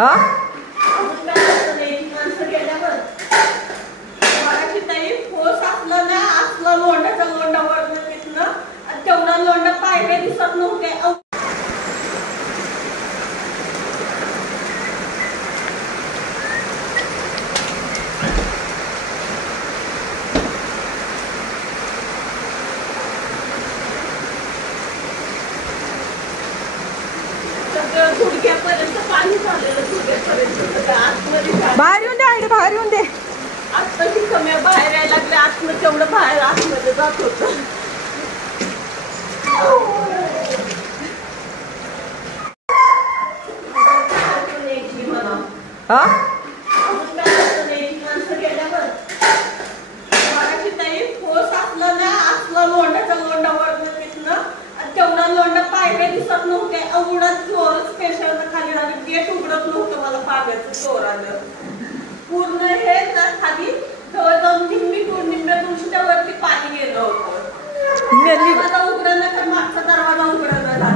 हा लोंडाचा लोंडा वरण तिथनं आणि तेवढा लोंडा पायऱ्या दिसत नव्हते. गुडघ्यापर्यंत पाणी झालेलं, गुडघ्यापर्यंत आतमध्ये बाहेर येऊन दे, बाहेर येऊन दे. आतमध्ये कमी बाहेर यायला लागले, आतमध्ये तेवढं बाहेर आतमध्ये जात होत. हा लोंडाचा लोंडा वरण तिथनं आणि तेवढा लोंडा पायऱ्या दिसत नव्हते. एवढा जोर स्पेशल खाली गेट उघडत नव्हतं मला पाण्याचं जोरानं. पूर्ण हे ना खाली जवळजवळ निम्म्या दिवशीच्या वरती पाणी गेलं होतं. दरवाजा उघडा ना तर मागचा दरवाजा उघडा.